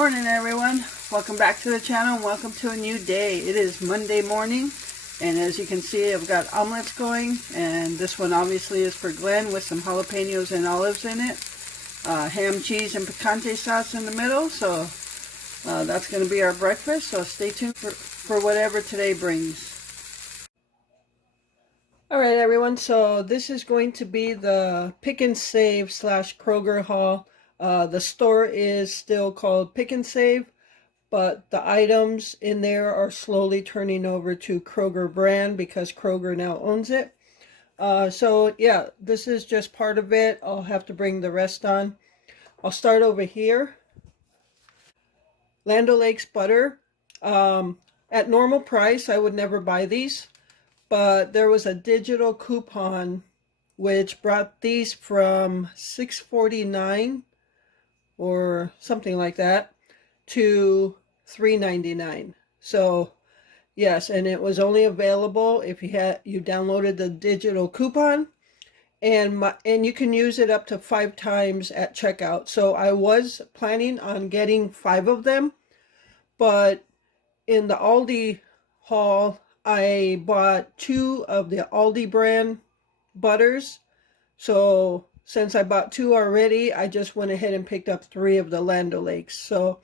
Morning everyone, welcome back to the channel and welcome to a new day. It is Monday morning and as you can see I've got omelets going, and this one obviously is for Glenn with some jalapenos and olives in it, ham, cheese, and picante sauce in the middle. So that's going to be our breakfast, so stay tuned for whatever today brings. Alright everyone, so this is going to be the Pick and Save / Kroger haul. The store is still called Pick and Save, but the items in there are slowly turning over to Kroger brand because Kroger now owns it. So yeah, this is just part of it. I'll have to bring the rest on. I'll start over here. Land O'Lakes butter. At normal price, I would never buy these, but there was a digital coupon which brought these from $6.49 or something like that to $3.99. So yes, and it was only available if you downloaded the digital coupon, and you can use it up to 5 times at checkout. So I was planning on getting 5 of them, but in the Aldi haul I bought 2 of the Aldi brand butters. So since I bought 2 already, I just went ahead and picked up 3 of the Land O'Lakes. So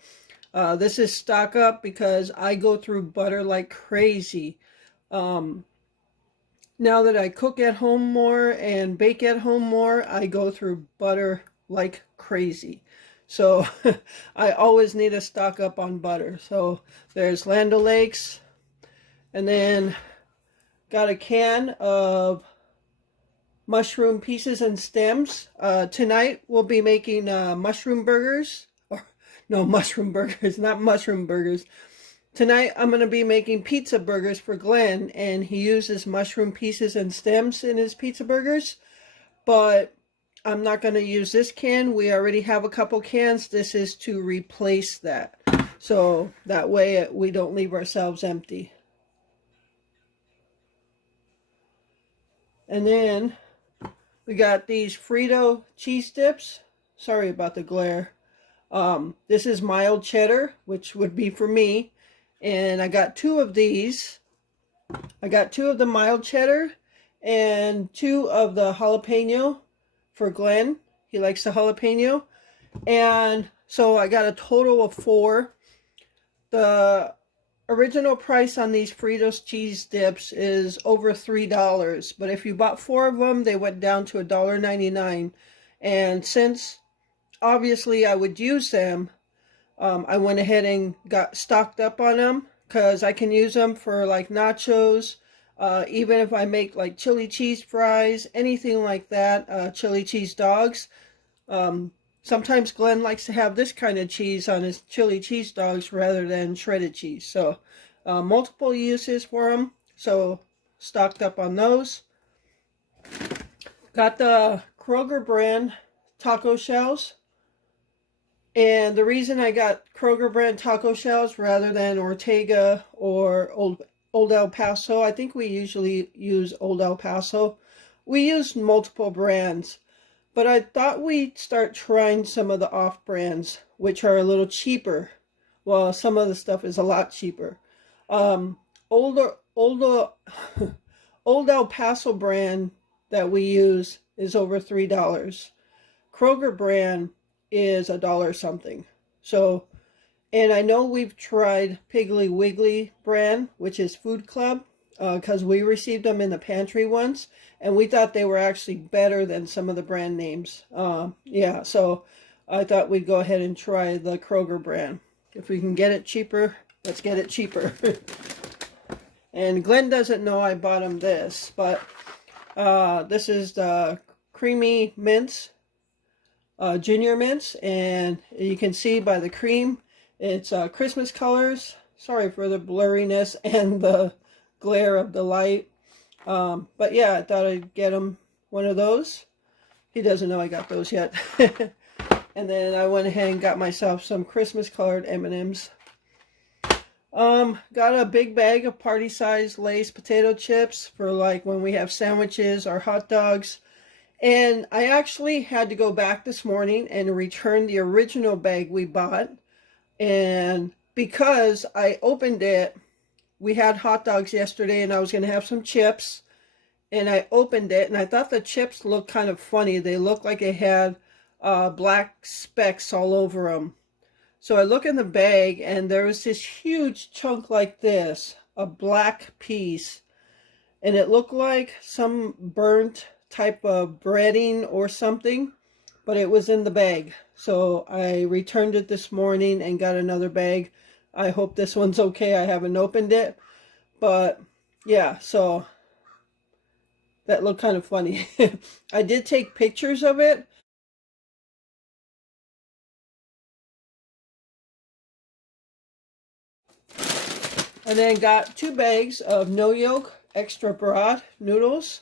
this is stock up because I go through butter like crazy. Now that I cook at home more and bake at home more, I go through butter like crazy. So I always need to stock up on butter. So there's Land O'Lakes, and then got a can of mushroom pieces and stems. Tonight we'll be making mushroom burgers. No, mushroom burgers, not mushroom burgers. Tonight I'm going to be making pizza burgers for Glenn, and he uses mushroom pieces and stems in his pizza burgers. But I'm not going to use this can. We already have a couple cans. This is to replace that. So that way we don't leave ourselves empty. And then we got these Frito cheese dips. Sorry about the glare. This is mild cheddar, which would be for me. And I got 2 of these. I got 2 of the mild cheddar and 2 of the jalapeno for Glenn. He likes the jalapeno. And so I got a total of 4. The original price on these Fritos cheese dips is over $3, but if you bought 4 of them, they went down to $1.99. And since obviously I would use them, I went ahead and got stocked up on them because I can use them for like nachos, even if I make like chili cheese fries, anything like that, chili cheese dogs. Sometimes Glenn likes to have this kind of cheese on his chili cheese dogs rather than shredded cheese. So multiple uses for them. So stocked up on those. Got the Kroger brand taco shells. And the reason I got Kroger brand taco shells rather than Ortega or Old El Paso, I think we usually use Old El Paso. We use multiple brands. But I thought we'd start trying some of the off-brands, which are a little cheaper. Well, some of the stuff is a lot cheaper. Old El Paso brand that we use is over $3. Kroger brand is $1 something. So, and I know we've tried Piggly Wiggly brand, which is Food Club, because we received them in the pantry once, and we thought they were actually better than some of the brand names. Yeah, so I thought we'd go ahead and try the Kroger brand. If we can get it cheaper, let's get it cheaper. And Glenn doesn't know I bought him this, but this is the creamy mints, junior mints, and you can see by the cream, it's Christmas colors. Sorry for the blurriness and the glare of the light. But yeah, I thought I'd get him one of those. He doesn't know I got those yet. And then I went ahead and got myself some Christmas colored M&Ms. Got a big bag of party size Lay's potato chips for like when we have sandwiches or hot dogs. And I actually had to go back this morning and return the original bag we bought. And because I opened it, we had hot dogs yesterday and I was going to have some chips. And I opened it and I thought the chips looked kind of funny. They looked like they had black specks all over them. So I look in the bag and there was this huge chunk like this, a black piece. And it looked like some burnt type of breading or something, but it was in the bag. So I returned it this morning and got another bag. I hope this one's okay. I haven't opened it, but yeah, so that looked kind of funny. I did take pictures of it. And then got 2 bags of no yolk extra broad noodles.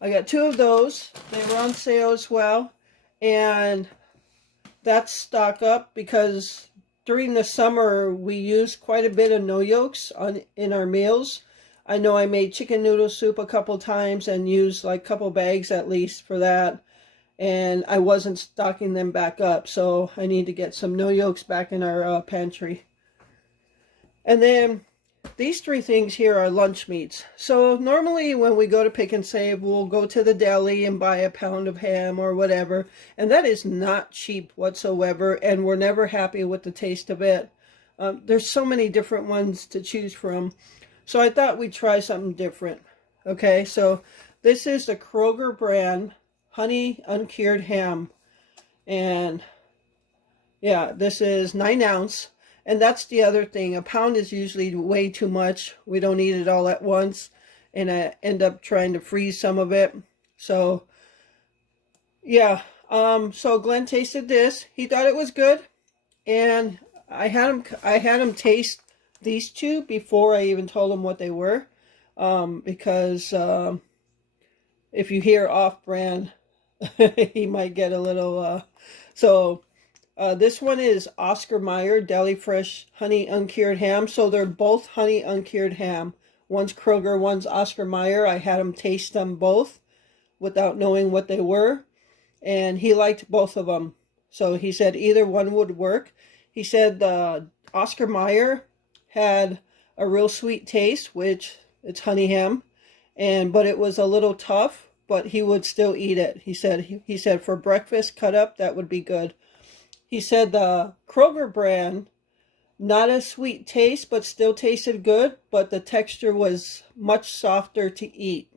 I got 2 of those. They were on sale as well. And that's stock up because during the summer we use quite a bit of no yolks in our meals. I know I made chicken noodle soup a couple times and used like a couple bags at least for that. And I wasn't stocking them back up, so I need to get some no yolks back in our pantry. And then these 3 things here are lunch meats. So normally when we go to Pick and Save, we'll go to the deli and buy a pound of ham or whatever. And that is not cheap whatsoever. And we're never happy with the taste of it. There's so many different ones to choose from. So I thought we'd try something different. Okay, so this is the Kroger brand honey uncured ham. And yeah, this is 9 ounce. And that's the other thing. A pound is usually way too much. We don't eat it all at once. And I end up trying to freeze some of it. So, yeah. So Glenn tasted this. He thought it was good. And I had him taste these 2 before I even told him what they were. Because if you hear off-brand, he might get a little... This one is Oscar Mayer Deli Fresh Honey Uncured Ham. So they're both honey uncured ham. One's Kroger, one's Oscar Mayer. I had him taste them both without knowing what they were. And he liked both of them. So he said either one would work. He said the Oscar Mayer had a real sweet taste, which it's honey ham. But it was a little tough, but he would still eat it. He said for breakfast cut up, that would be good. He said the Kroger brand, not a sweet taste, but still tasted good, but the texture was much softer to eat.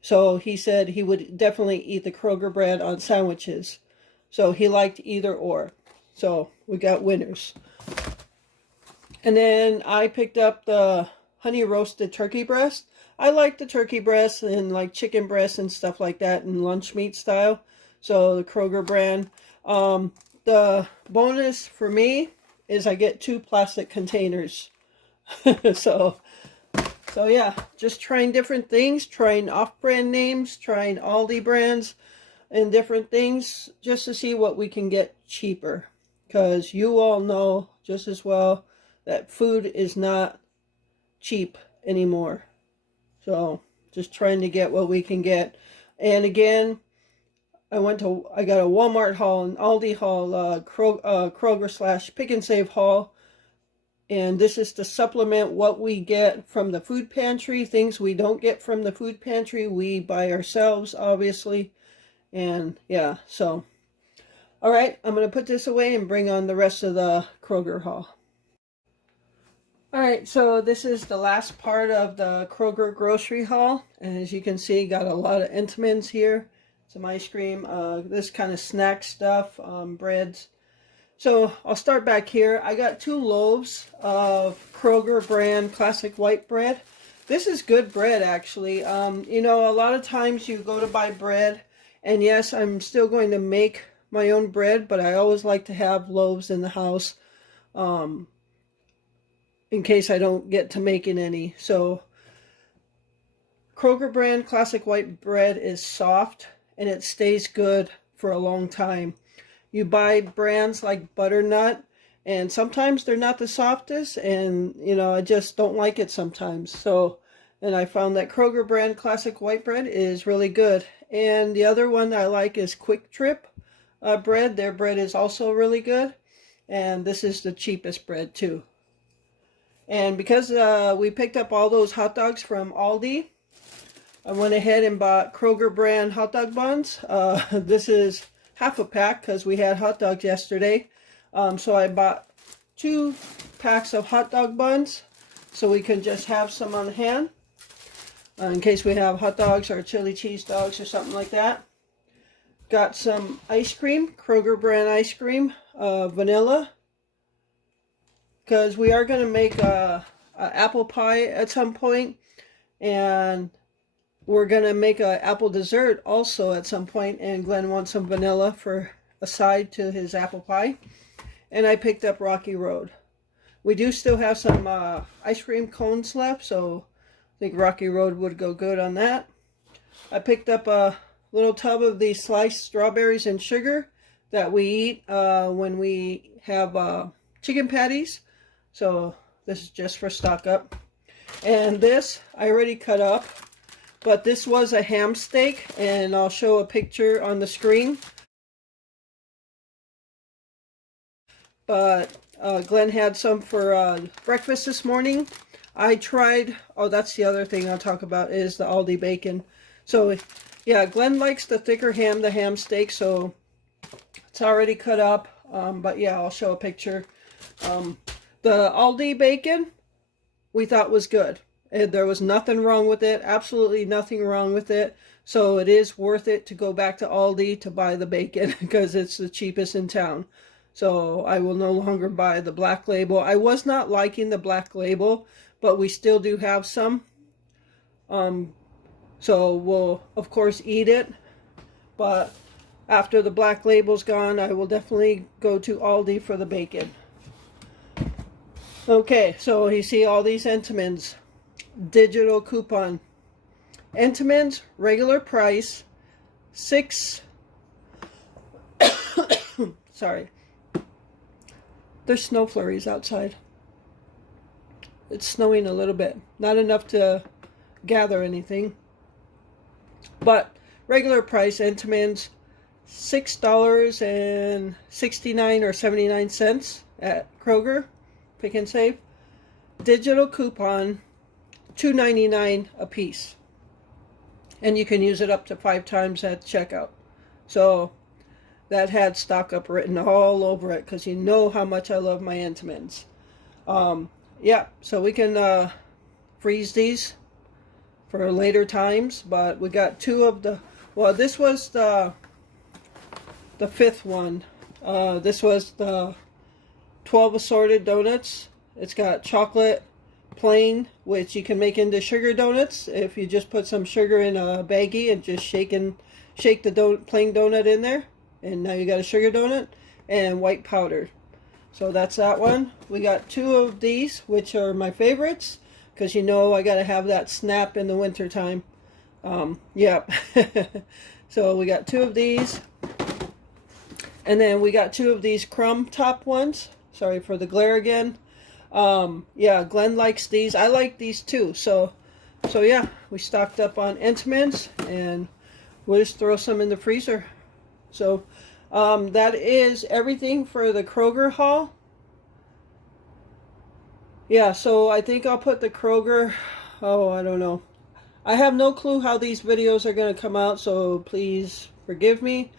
So he said he would definitely eat the Kroger brand on sandwiches. So he liked either or. So we got winners. And then I picked up the honey roasted turkey breast. I like the turkey breast and like chicken breast and stuff like that in lunch meat style. So the Kroger brand. The bonus for me is I get 2 plastic containers. so yeah, just trying different things, trying off-brand names, trying Aldi brands and different things just to see what we can get cheaper. Because you all know just as well that food is not cheap anymore. So just trying to get what we can get. And again, I got a Walmart haul, an Aldi haul, Kroger / Pick and Save haul. And this is to supplement what we get from the food pantry. Things we don't get from the food pantry, we buy ourselves, obviously. And yeah, so. All right, I'm going to put this away and bring on the rest of the Kroger haul. All right, so this is the last part of the Kroger grocery haul. And as you can see, got a lot of Entenmann's here. Some ice cream, this kind of snack stuff, breads. So I'll start back here. I got 2 loaves of Kroger brand classic white bread. This is good bread, actually. You know, a lot of times you go to buy bread, and yes, I'm still going to make my own bread, but I always like to have loaves in the house in case I don't get to making any. So Kroger brand classic white bread is soft and it stays good for a long time. You buy brands like Butternut, and sometimes they're not the softest, and you know, I just don't like it sometimes. So, and I found that Kroger brand classic white bread is really good. And the other one I like is Quick Trip bread. Their bread is also really good. And this is the cheapest bread too. And because we picked up all those hot dogs from Aldi, I went ahead and bought Kroger brand hot dog buns. This is half a pack because we had hot dogs yesterday. So I bought 2 packs of hot dog buns so we can just have some on hand in case we have hot dogs or chili cheese dogs or something like that. Got some ice cream, Kroger brand ice cream, vanilla, because we are going to make a apple pie at some point, and we're going to make an apple dessert also at some point, and Glenn wants some vanilla for a side to his apple pie. And I picked up Rocky Road. We do still have some ice cream cones left, so I think Rocky Road would go good on that. I picked up a little tub of these sliced strawberries and sugar that we eat when we have chicken patties. So this is just for stock up. And this I already cut up, but this was a ham steak, and I'll show a picture on the screen. But Glenn had some for breakfast this morning. I tried, oh, that's the other thing I'll talk about is the Aldi bacon. So yeah, Glenn likes the thicker ham, the ham steak, so it's already cut up. But yeah, I'll show a picture. The Aldi bacon we thought was good. There was nothing wrong with it, absolutely nothing wrong with it. So it is worth it to go back to Aldi to buy the bacon because it's the cheapest in town. So I will no longer buy the black label. I was not liking the black label, but we still do have some. So we'll, of course, eat it. But after the black label's gone, I will definitely go to Aldi for the bacon. Okay, so you see all these Entenmann's digital coupon. Entenmann's regular price, sorry. There's snow flurries outside. It's snowing a little bit. Not enough to gather anything. But regular price, Entenmann's $6.69 or 79 cents at Kroger. Pick and Save. Digital coupon, $2.99 a piece. And you can use it up to 5 times at checkout. So that had stock up written all over it because you know how much I love my Entenmann's. Yeah, so we can freeze these for later times, but we got 2 of the, well, this was the 5th one. This was the 12 assorted donuts. It's got chocolate plain, which you can make into sugar donuts if you just put some sugar in a baggie and just shake the plain donut in there. And now you got a sugar donut, and white powder. So that's that one. We got 2 of these, which are my favorites, because you know I got to have that snap in the winter time. Yeah. So we got 2 of these. And then we got 2 of these crumb top ones. Sorry for the glare again. Yeah, Glenn likes these. I like these too. So yeah, we stocked up on Entenmann's, and we'll just throw some in the freezer. So that is everything for the Kroger haul. Yeah, so I think I'll put the Kroger, oh, I don't know. I have no clue how these videos are going to come out, so please forgive me,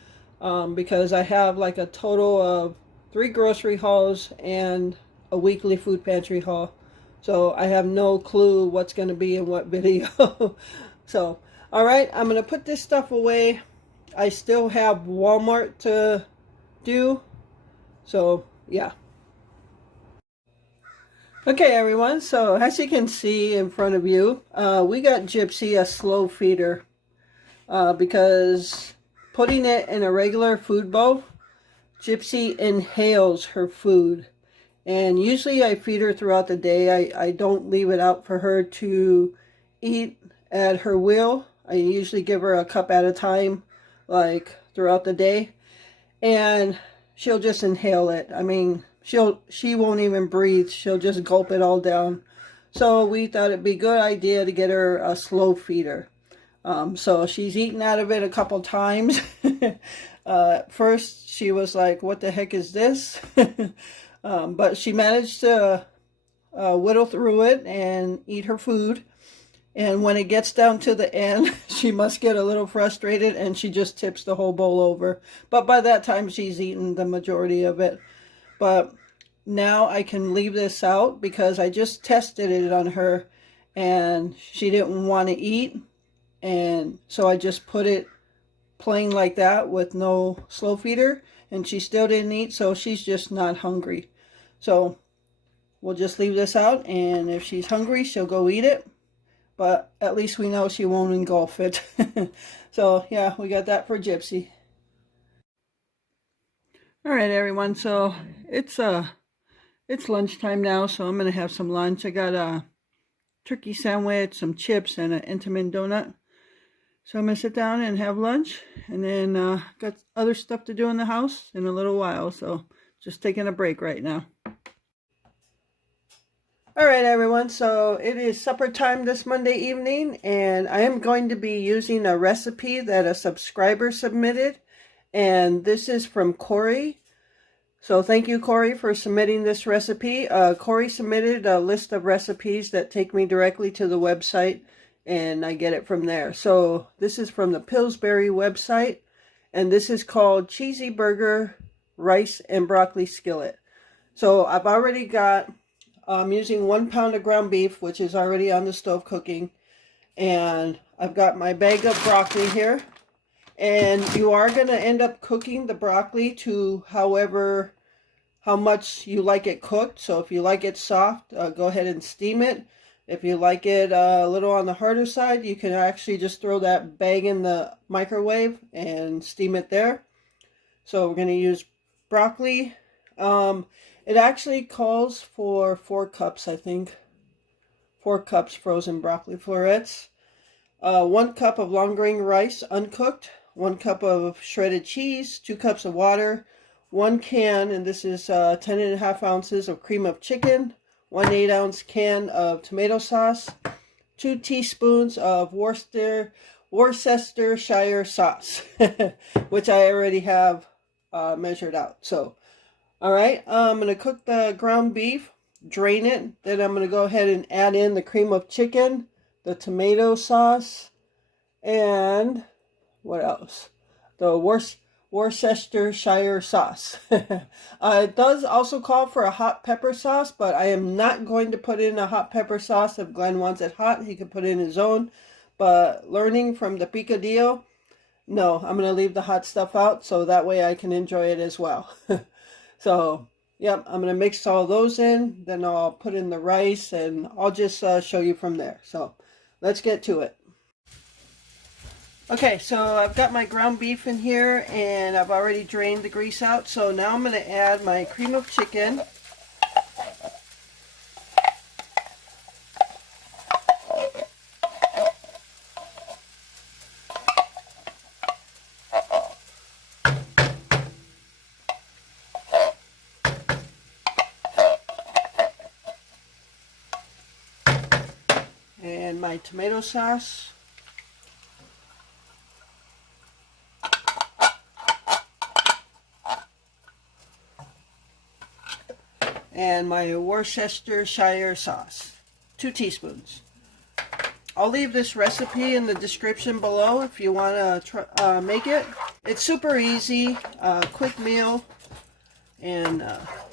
because I have like a total of 3 grocery hauls and a weekly food pantry haul. So I have no clue what's going to be in what video. So, all right, I'm going to put this stuff away. I still have Walmart to do. So, yeah. Okay, everyone. So, as you can see in front of you, we got Gypsy a slow feeder. Because putting it in a regular food bowl, Gypsy inhales her food. And usually I feed her throughout the day. I don't leave it out for her to eat at her will. I usually give her a cup at a time, like throughout the day, and she'll just inhale it. I mean, she won't even breathe. She'll just gulp it all down. So we thought it'd be a good idea to get her a slow feeder. So she's eaten out of it a couple times. First, she was like, what the heck is this? But she managed to whittle through it and eat her food. And when it gets down to the end, she must get a little frustrated and she just tips the whole bowl over. But by that time, she's eaten the majority of it. But now I can leave this out because I just tested it on her and she didn't want to eat. And so I just put it plain like that with no slow feeder. And she still didn't eat, so she's just not hungry. So we'll just leave this out, and if she's hungry, she'll go eat it. But at least we know she won't engulf it. So yeah, we got that for Gypsy. All right, everyone. So it's lunchtime now, so I'm gonna have some lunch. I got a turkey sandwich, some chips, and an Entenmann donut. So I'm gonna sit down and have lunch, and then got other stuff to do in the house in a little while. So just taking a break right now. All right, everyone, so it is supper time this Monday evening, and I am going to be using a recipe that a subscriber submitted, and this is from Corey. So thank you, Corey, for submitting this recipe. Corey submitted a list of recipes that take me directly to the website, and I get it from there. So this is from the Pillsbury website, and this is called Cheesy Burger Rice and Broccoli Skillet. So I've already got... I'm using 1 pound of ground beef, which is already on the stove cooking. And I've got my bag of broccoli here. And you are going to end up cooking the broccoli to how much you like it cooked. So if you like it soft, go ahead and steam it. If you like it a little on the harder side, you can actually just throw that bag in the microwave and steam it there. So we're going to use broccoli. It actually calls for 4 cups, I think. 4 cups frozen broccoli florets. 1 cup of long grain rice, uncooked. 1 cup of shredded cheese. 2 cups of water. 1 can, and this is 10.5 ounces of cream of chicken. 1 8-ounce can of tomato sauce. 2 teaspoons of Worcestershire sauce, which I already have measured out. So... all right, I'm going to cook the ground beef, drain it. Then I'm going to go ahead and add in the cream of chicken, the tomato sauce, and what else? The Worcestershire sauce. It does also call for a hot pepper sauce, but I am not going to put in a hot pepper sauce. If Glenn wants it hot, he can put in his own. But learning from the picadillo, no, I'm going to leave the hot stuff out so that way I can enjoy it as well. So, yep, I'm going to mix all those in, then I'll put in the rice, and I'll just show you from there. So, let's get to it. Okay, so I've got my ground beef in here, and I've already drained the grease out. So now I'm going to add my cream of chicken. And my tomato sauce. And my Worcestershire sauce. 2 teaspoons. I'll leave this recipe in the description below if you want to make it. It's super easy, quick meal, and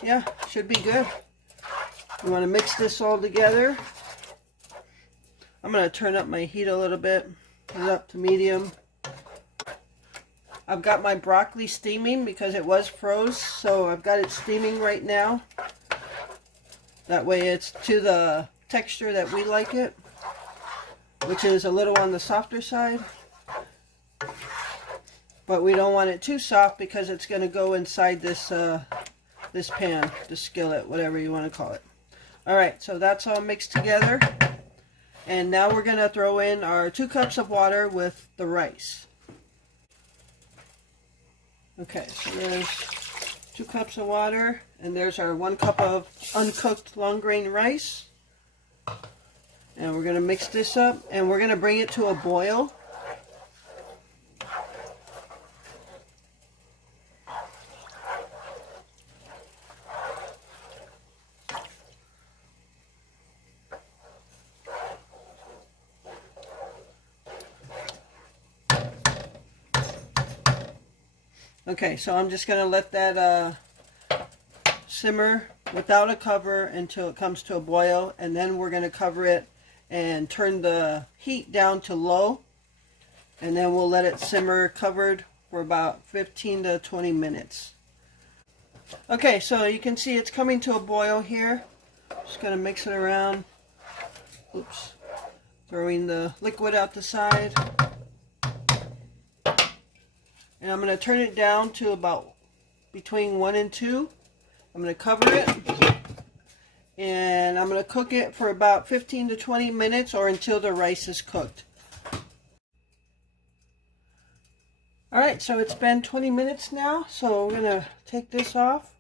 yeah, should be good. You want to mix this all together. I'm going to turn up my heat a little bit, put it up to medium. I've got my broccoli steaming because it was froze, so I've got it steaming right now. That way it's to the texture that we like it, which is a little on the softer side. But we don't want it too soft because it's going to go inside this this pan, the skillet, whatever you want to call it. Alright, so that's all mixed together. And now we're going to throw in our 2 cups of water with the rice. Okay, so there's 2 cups of water, and there's our 1 cup of uncooked long grain rice. And we're going to mix this up, and we're going to bring it to a boil. Okay, so I'm just going to let that simmer without a cover until it comes to a boil, and then we're going to cover it and turn the heat down to low, and then we'll let it simmer covered for about 15 to 20 minutes. Okay, so you can see it's coming to a boil here. Just going to mix it around. Oops. Throwing the liquid out the side. And I'm going to turn it down to about between 1 and 2. I'm going to cover it. And I'm going to cook it for about 15 to 20 minutes or until the rice is cooked. Alright, so it's been 20 minutes now. So we're going to take this off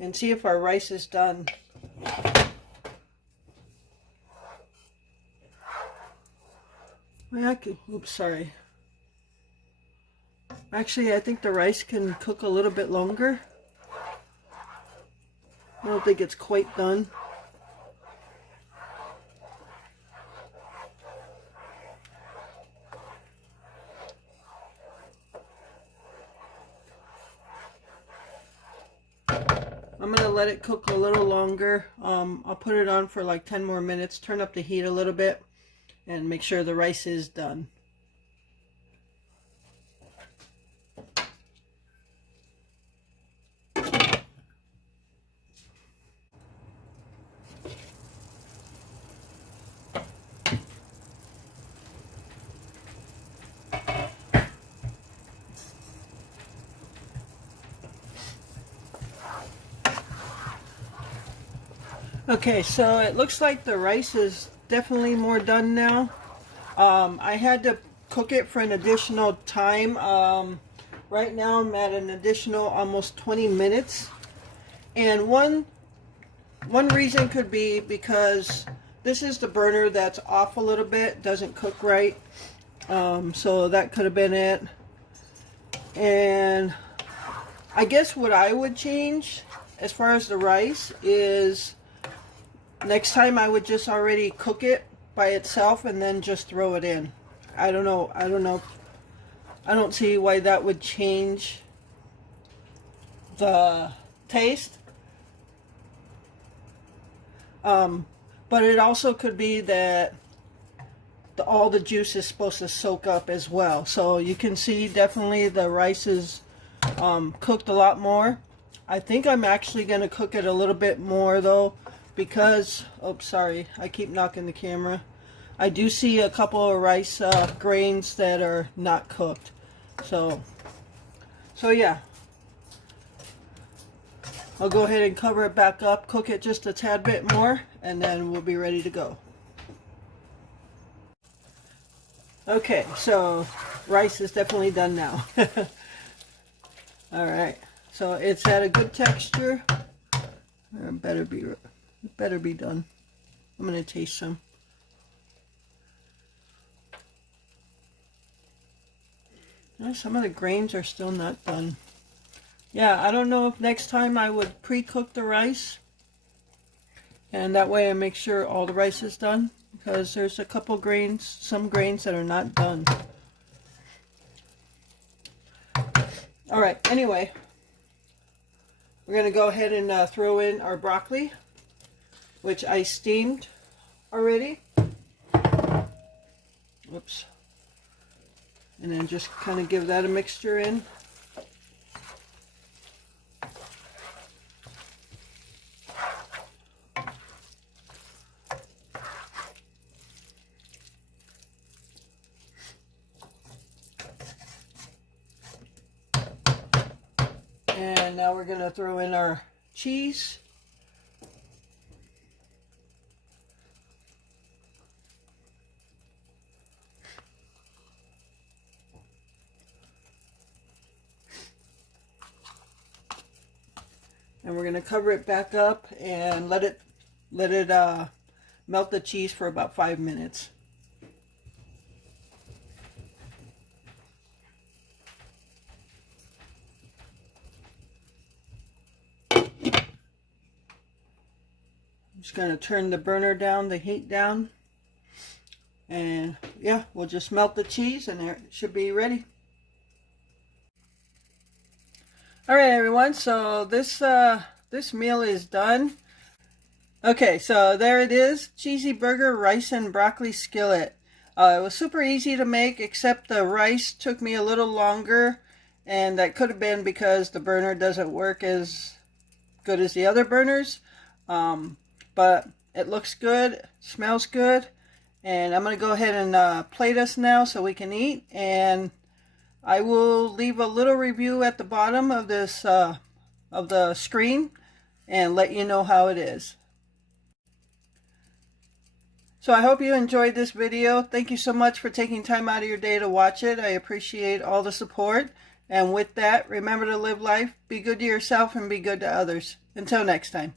and see if our rice is done. Oops, sorry. Actually, I think the rice can cook a little bit longer. I don't think it's quite done. I'm going to let it cook a little longer. I'll put it on for like 10 more minutes, turn up the heat a little bit, and make sure the rice is done. Okay, so it looks like the rice is definitely more done now. I had to cook it for an additional time. Right now I'm at an additional almost 20 minutes. And one reason could be because this is the burner that's off a little bit, doesn't cook right. So that could have been it. And I guess what I would change as far as the rice is next time I would just already cook it by itself and then just throw it in. I don't know. I don't see why that would change the taste. But it also could be that all the juice is supposed to soak up as well. So you can see definitely the rice is cooked a lot more. I think I'm actually going to cook it a little bit more though, because, oh sorry, I keep knocking the camera. I do see a couple of rice grains that are not cooked. So yeah. I'll go ahead and cover it back up, cook it just a tad bit more, and then we'll be ready to go. Okay, so rice is definitely done now. Alright, so it's at a good texture. It better be done. I'm going to taste some. Some of the grains are still not done. Yeah, I don't know if next time I would pre-cook the rice. And that way I make sure all the rice is done. Because there's a couple grains, some grains that are not done. Alright, anyway. We're going to go ahead and throw in our broccoli, which I steamed already. Whoops. And then just kind of give that a mixture in. And now we're going to throw in our cheese. And we're going to cover it back up and let it melt the cheese for about 5 minutes. I'm just going to turn the burner down, the heat down. And yeah, we'll just melt the cheese and it should be ready. All right, everyone. So this meal is done. Okay, so there it is, cheesy burger, rice and broccoli skillet. It was super easy to make, except the rice took me a little longer, and that could have been because the burner doesn't work as good as the other burners. But it looks good, smells good, and I'm going to go ahead and plate us now so we can eat. And I will leave a little review at the bottom of this of the screen and let you know how it is. So I hope you enjoyed this video. Thank you so much for taking time out of your day to watch it. I appreciate all the support. And with that, remember to live life, be good to yourself, and be good to others. Until next time.